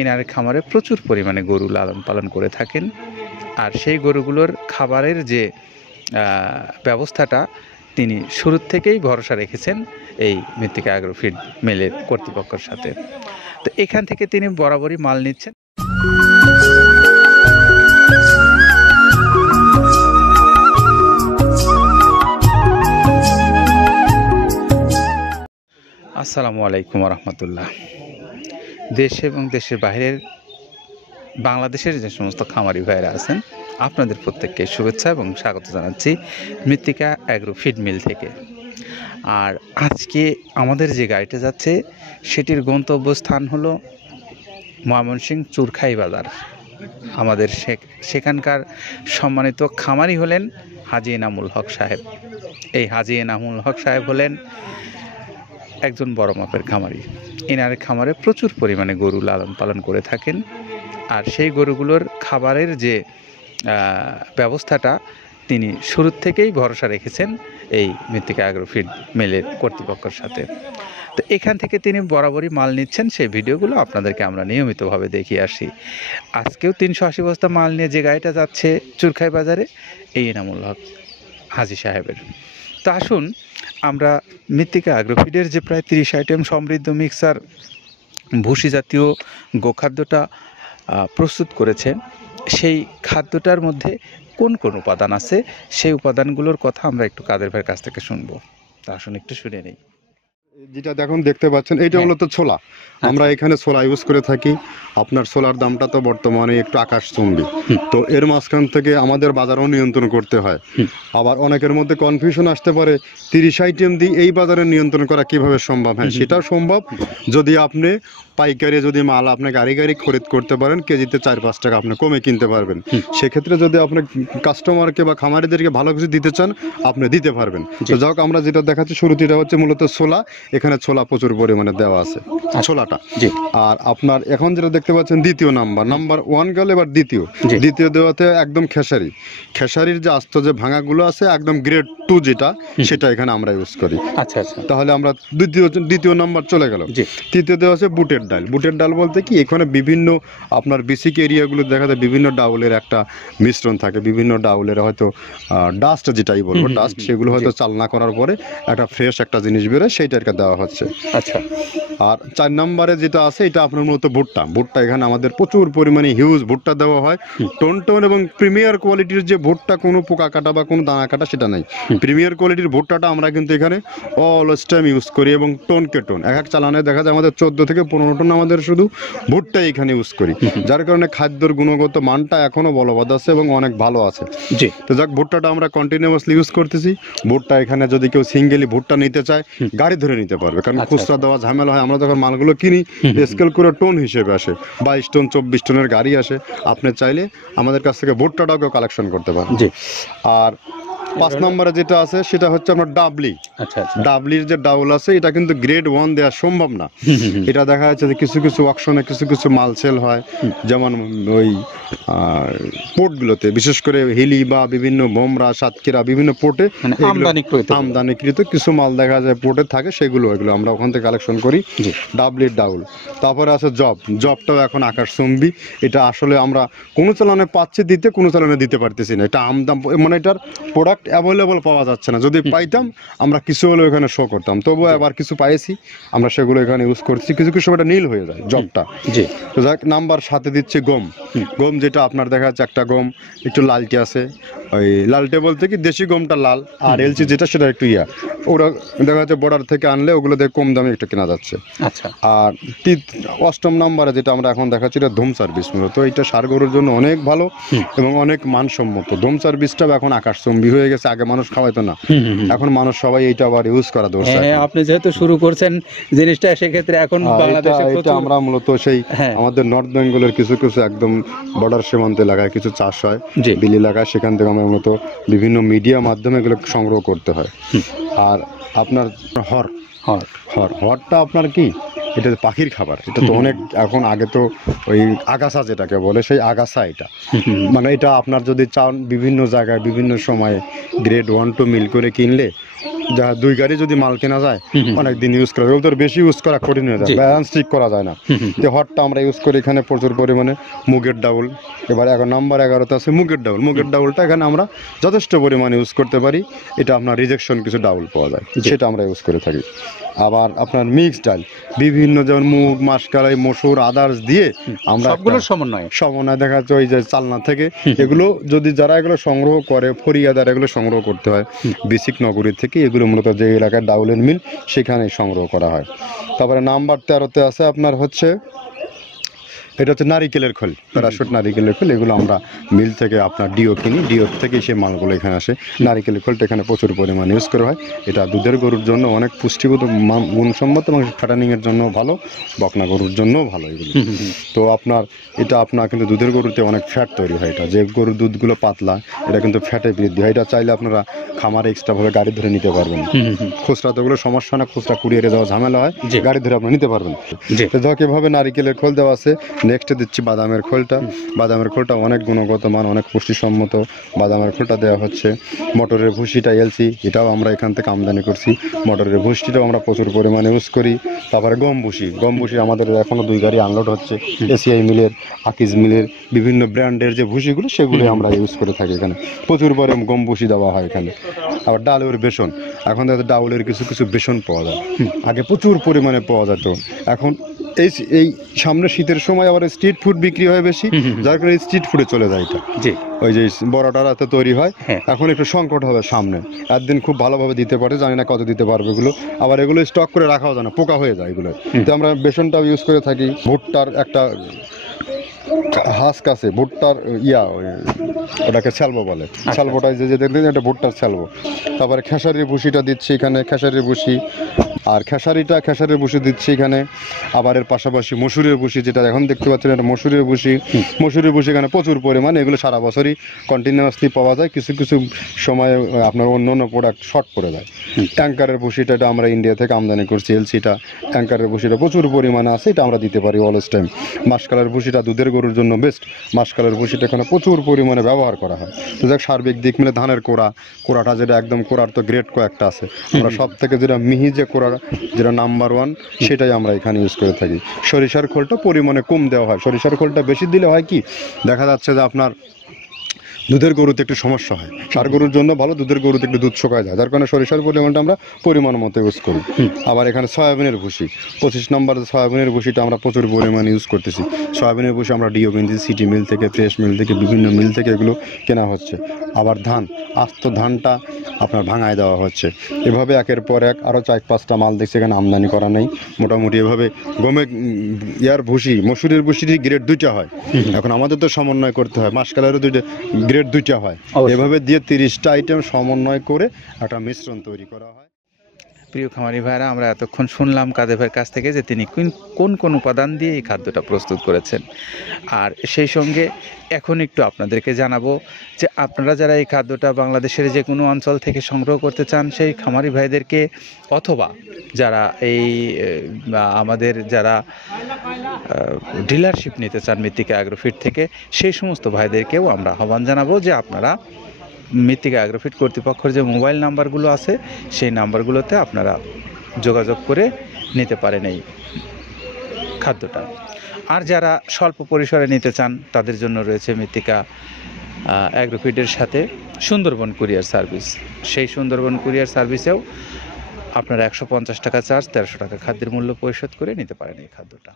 এনার খামারে প্রচুর পরিমাণে গরু লালন পালন করে থাকেন। আর সেই গরুগুলোর খাবারের যে ব্যবস্থাটা তিনি শুরুর থেকেই ভরসা রেখেছেন এই মৃত্তিকা অ্যাগ্রো ফিড মিলের কর্তৃপক্ষের সাথে। তো এখান থেকে তিনি বরাবরই মাল নিচ্ছেন। আসসালামু আলাইকুম রহমতুল্লাহ। দেশ এবং দেশের বাইরের বাংলাদেশের যে সমস্ত খামারি ভাইরা আছেন, আপনাদের প্রত্যেককে শুভেচ্ছা এবং স্বাগত জানাচ্ছি মৃত্তিকা অ্যাগ্রো ফিড মিল থেকে। আর আজকে আমাদের যে গাড়িটা যাচ্ছে সেটির গন্তব্যস্থান হলো ময়মনসিংহ চুরখাই বাজার। আমাদের সেখানকার সম্মানিত খামারি হলেন হাজী এনামুল হক সাহেব। এই হাজী এনামুল হক সাহেব হলেন একজন বড় মাপের খামারি। এনার খামারে প্রচুর পরিমাণে গরু লালন পালন করে থাকেন। আর সেই গরুগুলোর খাবারের যে ব্যবস্থাটা তিনি শুরুর থেকেই ভরসা রেখেছেন এই মৃত্তিকা অ্যাগ্রো ফিড মিলের কর্তৃপক্ষের সাথে। তো এখান থেকে তিনি বরাবরই মাল নিচ্ছেন, সেই ভিডিওগুলো আপনাদেরকে আমরা নিয়মিতভাবে দেখিয়ে আসি। আজকেও 380 বস্তা মাল নিয়ে যে গাড়িটা যাচ্ছে চুরখাই বাজারে, এই এনামুল হক হাজী সাহেবের। তো আসুন আমরা মৃত্তিকা অ্যাগ্রো ফিডের যে প্রায় 30 আইটেম সমৃদ্ধ মিক্সার ভুসি জাতীয় গোখাদ্যটা প্রস্তুত করেছে, সেই খাদ্যটার মধ্যে কোন কোন উপাদান আছে সেই উপাদানগুলোর কথা আমরা একটু কাদের ভাইয়ের কাছ থেকে শুনবো। তা আসুন একটু শুনে নেই। যেটা দেখুন দেখতে পাচ্ছেন এইটা হলো তো ছোলা। আমরা এখানে ছোলা ইউজ করে থাকি। আপনার ছোলার দামটা তো বর্তমানে একটু আকাশচুম্বী। তো এর মাঝখান থেকে আমাদের বাজারও নিয়ন্ত্রণ করতে হয়। আবার অনেকের মধ্যে কনফিউশন আসতে পারে 30 আইটেম দিয়ে এই বাজারে নিয়ন্ত্রণ করা কিভাবে সম্ভব। হ্যাঁ, সেটাও সম্ভব যদি আপনি পাইকারি যদি মাল আপনি গাড়ি খরিদ করতে পারেন, কেজিতে 4-5 টাকা আপনি কমে কিনতে পারবেন। সেক্ষেত্রে যদি আপনি কাস্টমারকে বা খামারিদেরকে ভালো কিছু দিতে চান, আপনি দিতে পারবেন। তো যাক, আমরা যেটা দেখাচ্ছি শুরুতে এটা হচ্ছে মূলত ছোলা। এখানে ছোলা প্রচুর পরিমাণে দেওয়া আছে ছোলাটা। আর আপনার এখন যেটা দেখতে পাচ্ছেন দ্বিতীয় নাম্বার 1 গেল, এবার দ্বিতীয় দেওয়াতে একদম খেসারির যে আস্ত যে ভাঙাগুলো আছে একদম গ্রেড 2 যেটা, সেটা এখানে আমরা ইউজ করি। আচ্ছা, তাহলে আমরা দ্বিতীয় নাম্বার চলে গেল। তৃতীয় দেওয়া আছে বুটের ডাল বলতে কি, এখানে বিভিন্ন আপনার বেসিক এরিয়াগুলো দেখা যায় বিভিন্ন ডাউলের একটা মিশ্রণ থাকে, বিভিন্ন ডাউলের হয়তো ডাস্ট যেটাই বলবো ডাস্ট, সেগুলো হয়তো চালনা করার পরে একটা ফ্রেশ একটা জিনিস বেরোয়, সেইটাকে দেওয়া হচ্ছে। আচ্ছা, আর 4 নম্বরে যেটা আছে এটা আপনার মূলত ভুট্টা। এখানে আমাদের প্রচুর পরিমাণে হিউজ ভুট্টা দেওয়া হয়। টোন এবং প্রিমিয়ার কোয়ালিটির যে ভুট্টা, কোনো পোকা কাটা বা কোনো দানা কাটা সেটা নাই। প্রিমিয়ার কোয়ালিটির ভুট্টাটা আমরা কিন্তু এখানে অলওয়েজ টাইম ইউজ করি। এবং টোনকে টোন এক চালানে দেখা যায় আমাদের 14 থেকে 15 টন আমাদের শুধু ভুট্টা এখানে ইউজ করি, যার কারণে খাদ্যর গুণগত মানটা এখনো বলবৎ আছে এবং অনেক ভালো আছে। জি, তো যাক, ভুট্টাটা আমরা কন্টিনিউয়াসলি ইউজ করতেছি। ভুট্টা এখানে যদি কেউ সিঙ্গেলি ভুট্টা নিতে চায়, গাড়ি ধরে নিতে পারবে, কারণ খুচরা দেওয়া ঝামেলা হয়। আমরা যখন মালগুলো কিনি স্কেল করে টোন হিসেবে আসে, 22 টন 24 টনের গাড়ি আসে। আপনি চাইলে আমাদের কাছ থেকে ভুট্টাটাও কালেকশন করতে পারেন। জি, আর 5 নম্বরে যেটা আছে সেটা হচ্ছে আপনার ডাবলি। ডাবলির যে ডাউল আছে এটা কিন্তু গ্রেড 1 দেওয়া সম্ভব না। এটা দেখা যাচ্ছে যে কিছু অকশনে কিছু মাল সেল হয়, যেমন ওই পোর্টগুলোতে, বিশেষ করে হিলি বা বিভিন্ন বোমরা, সাতক্ষীরা বিভিন্ন পোর্টে আমদানিকৃত কিছু মাল দেখা যায় পোর্টে থাকে, এগুলো আমরা ওখান থেকে কালেকশন করি। ডাবলির ডাউল। তারপরে আছে জবটাও এখন আকাশচুম্বী। এটা আসলে আমরা কোনো চালানে পাচ্ছি দিতে, কোনো চালানে দিতে পারতেছি না। এটা আমদাম, মানে এটার প্রোডাক্ট অ্যাভেলেবল পাওয়া যাচ্ছে না। যদি পাইতাম আমরা কিছু হলেও এখানে শো করতাম, তবুও আবার কিছু পাইছি, আমরা সেগুলো এখানে ইউজ করছি। কিছু এটা নীল হয়ে যায় জবটা। জি, তো যাক, নাম্বার 7 দিচ্ছে গম, যেটা আপনার দেখা যাচ্ছে একটা গম একটু লালটে আছে। ওই লালটে বলতে কি দেশি গমটা লাল, আর এলচি যেটা সেটা একটু ওরা দেখা যাচ্ছে বর্ডার থেকে আনলে ওগুলো দিয়ে কম দামে একটু কেনা যাচ্ছে। আচ্ছা, আর 8 নম্বরে যেটা আমরা এখন দেখাচ্ছি এটা ধুম সার্ভিস। মূলত এটা ষাঁড় গরুর জন্য অনেক ভালো এবং অনেক মানসম্মত। ধুম সার্ভিসটাও এখন আকাশচুম্বী হয়ে গেছে। আগে মানুষ খাওয়াইতো না, এখন মানুষ সবাই এইটা আবার ইউজ করা দরকার। আপনি যেহেতু শুরু করছেন জিনিসটা, সেক্ষেত্রে এখন বাংলাদেশে এটা আমরা মূলত সেই আমাদের নর্থ বেঙ্গলের কিছু একদম বর্ডার সীমান্ত এলাকায় কিছু চাষ হয়, বিল এলাকায়, সেখান থেকে আমরা মূলত বিভিন্ন মিডিয়া মাধ্যমে এগুলো সংগ্রহ করতে হয়। আর আপনার হরটা আপনার কি, এটা পাখির খাবার। এটা তো অনেক এখন, আগে তো ওই আগাছা যেটাকে বলে, সেই আগাছা এটা, মানে এটা আপনার যদি চান বিভিন্ন জায়গায় বিভিন্ন সময়ে গ্রেড 1-2 মিল করে কিনলে যা 2 গাড়ি যদি মাল কেনা যায় অনেক দিন ইউজ করা, এগুলো তো বেশি ইউজ করা কঠিন হয়ে যায়, জি। ব্যালেন্স ঠিক করা যায় না। তো হটটা আমরা ইউজ করি এখানে প্রচুর পরিমাণে মুগের ডাউল। এবার নাম্বার 11তে আছে মুগের ডাউল। মুগের ডাউলটা এখানে আমরা যথেষ্ট পরিমাণে ইউজ করতে পারি। এটা আপনার রিজেকশন কিছু ডাউল পাওয়া যায়, জি। সেটা আমরা ইউজ করে থাকি। আবার আপনার মিক্সড ডাল বিভিন্ন যেমন মুগ, মাসকলাই, মসুর, আদার্স দিয়ে আমরা সবগুলোর সমন্বয়ে সমন্বয় দেখা যাচ্ছে ওই যে চালনা থেকে এগুলো যদি যারা এগুলো সংগ্রহ করে ফরিয়াদার এগুলো সংগ্রহ করতে হয় বেসিক নগরী থেকে, এগুলো মূলত যে এলাকায় ডাউলের মিল সেখানে সংগ্রহ করা হয়। তারপরে নাম্বার 13তে আছে আপনার হচ্ছে এটা হচ্ছে নারিকেলের খোল, প্যারাশুট নারিকেলের খোল। এগুলো আমরা মিল থেকে আপনার ডিও কিনি, ডিও থেকে সেই মালগুলো এখানে আসে। নারিকেলের খোলটা এখানে প্রচুর পরিমাণে ইউজ করা হয়। এটা দুধের গরুর জন্য অনেক পুষ্টিগত গুণসম্মত এবং ফ্যাটানিংয়ের জন্য ভালো, বকনা গরুর জন্যও ভালো এগুলো। তো আপনার এটা আপনার কিন্তু দুধের গরুতে অনেক ফ্যাট তৈরি হয়। এটা যে গরুর দুধগুলো পাতলা এটা কিন্তু ফ্যাটে বৃদ্ধি হয়। এটা চাইলে আপনারা খামারে এক্সট্রাভাবে গাড়ি ধরে নিতে পারবেন। খুচরা তো ওগুলো সমস্যা না, খুচরা কুরিয়ারে যাওয়া ঝামেলা হয়, জি। গাড়ি ধরে আপনি নিতে পারবেন। জি। তো যাক এভাবে নারিকেলের খোল দেওয়া আছে। নেক্সটে দিচ্ছি বাদামের খোলটা। বাদামের খোলটা অনেক গুণগত মান, অনেক পুষ্টিসম্মত। বাদামের খোলটা দেওয়া হচ্ছে। মটরের ভুসিটা এলসি, এটাও আমরা এখান থেকে আমদানি করছি। মটরের ভুসিটাও আমরা প্রচুর পরিমাণে ইউজ করি। তারপরে গম ভুসি, গম ভুসি আমাদের এখনও 2 গাড়ি আনলোড হচ্ছে। এসিআই মিলের, আকিজ মিলের বিভিন্ন ব্র্যান্ডের যে ভুসিগুলো সেগুলো আমরা ইউজ করে থাকি এখানে। প্রচুর পরিমাণে গম ভুসি দেওয়া হয় এখানে। আবার ডালের বেসন, এখন দেখা যায় ডাউলের কিছু কিছু বেসন পাওয়া যায়, আগে প্রচুর পরিমাণে পাওয়া যেত। এখন এই সামনে শীতের সময় আবার স্ট্রিট ফুড বিক্রি হয় বেশি, যার কারণে স্ট্রিট ফুডে চলে যায় এটা। জি। ওই যে বড়টা রাতে তৈরি হয়, হ্যাঁ। এখন একটু সংকট হবে সামনে। একদিন খুব ভালোভাবে দিতে পারে, জানি না কত দিতে পারবে এগুলো। আবার এগুলো স্টক করে রাখাও যায় না, পোকা হয়ে যায় এগুলো। তো আমরা বেসনটাও ইউজ করে থাকি। ভুট্টার একটা হাস্ক আছে, ভুট্টার ওটাকে ছ্যালবো বলে, ছ্যালবোটা যে দেখবেন এটা ভুট্টার ছ্যালবো। তারপরে খেসারির ভুসিটা দিচ্ছি এখানে, খেসারির ভুসি। আর খেসারির ভুসি দিচ্ছি এখানে। আবার এর পাশাপাশি মসুরের ভুসি, যেটা এখন দেখতে পাচ্ছেন এটা মসুরের ভুসি। মসুরের ভুসি এখানে প্রচুর পরিমাণে, এগুলো সারা বছরই কন্টিনিউয়াসলি পাওয়া যায়। কিছু কিছু সময় আপনার অন্য অন্য প্রোডাক্ট শর্ট পড়ে যায়। ট্যাঙ্কারের ভুসিটা এটা আমরা ইন্ডিয়া থেকে আমদানি করছি, এলসিটা। ট্যাঙ্কারের ভুসিটা প্রচুর পরিমাণে আছে, এটা আমরা দিতে পারি অলওয়েজ টাইম। মাসকালের ভুসিটা দুধের গরুর জন্য বেস্ট। মাসকালের ভুসিটা এখানে প্রচুর পরিমাণে ব্যবহার করা হয়। তো দেখ সার্বিক দিক মিলে ধানের কোড়াটা যেটা একদম কোড়ার তো গ্রেড কয়েকটা আছে, আমরা সব থেকে যেটা মিহি যে কোড়া, যেটা নাম্বার 1, সেটাই আমরা এখানে ইউজ করে থাকি। সরিষার খোলটা পরিমাণে কম দেওয়া হয়। সরিষার খোলটা বেশি দিলে হয় কি, দেখা যাচ্ছে যে আপনার দুধের গরুতে একটু সমস্যা হয়। ষাঁড় গরুর জন্য ভালো, দুধের গরুতে একটু দুধ শুকায় যায়, যার কারণে সরিষার পরিমাণটা আমরা পরিমাণ মতো ইউজ করি। আবার এখানে সয়াবিনের ভুসি 25 নম্বর সয়াবিনের ভুসিটা আমরা প্রচুর পরিমাণে ইউজ করতেছি। সয়াবিনের ভুসি আমরা ডিও কিনছি, সিটি মিল থেকে, ফ্রেশ মিল থেকে, বিভিন্ন মিল থেকে এগুলো কেনা হচ্ছে। আবার ধান, আস্ত ধানটা আপনার ভাঙায় দেওয়া হচ্ছে। এভাবে একের পর এক আরও 4-5টা মাল দেখছি এখানে আমদানি করা নেই। মোটামুটি এভাবে গমে ভুসি, মসুরের ভুসির গ্রেড 2টা হয়। এখন আমাদের তো সমন্বয় করতে হয়, মাসকালেরও গ্রেড 2টা হয়। এভাবে দিয়ে 30টা আইটেম সমন্বয় করে একটা মিশ্রণ তৈরি করা হয়। প্রিয় খামারি ভাইরা, আমরা এতক্ষণ শুনলাম কাদের ভাইয়ের কাছ থেকে যে তিনি কোন কোন উপাদান দিয়ে এই খাদ্যটা প্রস্তুত করেছেন। আর সেই সঙ্গে এখন একটু আপনাদেরকে জানাবো যে আপনারা যারা এই খাদ্যটা বাংলাদেশের যে কোনো অঞ্চল থেকে সংগ্রহ করতে চান, সেই খামারি ভাইদেরকে অথবা যারা এই আমাদের যারা ডিলারশিপ নিতে চান মৃত্তিকা অ্যাগ্রোফিট থেকে, সেই সমস্ত ভাইদেরকেও আমরা আহ্বান জানাবো যে আপনারা মৃত্তিকা অ্যাগ্রোফিট কর্তৃপক্ষের যে মোবাইল নাম্বারগুলো আছে সেই নাম্বারগুলোতে আপনারা যোগাযোগ করে নিতে পারেন এই খাদ্যটা। আর যারা স্বল্প পরিসরে নিতে চান তাদের জন্য রয়েছে মৃত্তিকা অ্যাগ্রোফিটের সাথে সুন্দরবন কুরিয়ার সার্ভিস। সেই সুন্দরবন কুরিয়ার সার্ভিসেও আপনারা 150 টাকা চার্জ, 1300 টাকা খাদ্যের মূল্য পরিশোধ করে নিতে পারেন এই খাদ্যটা।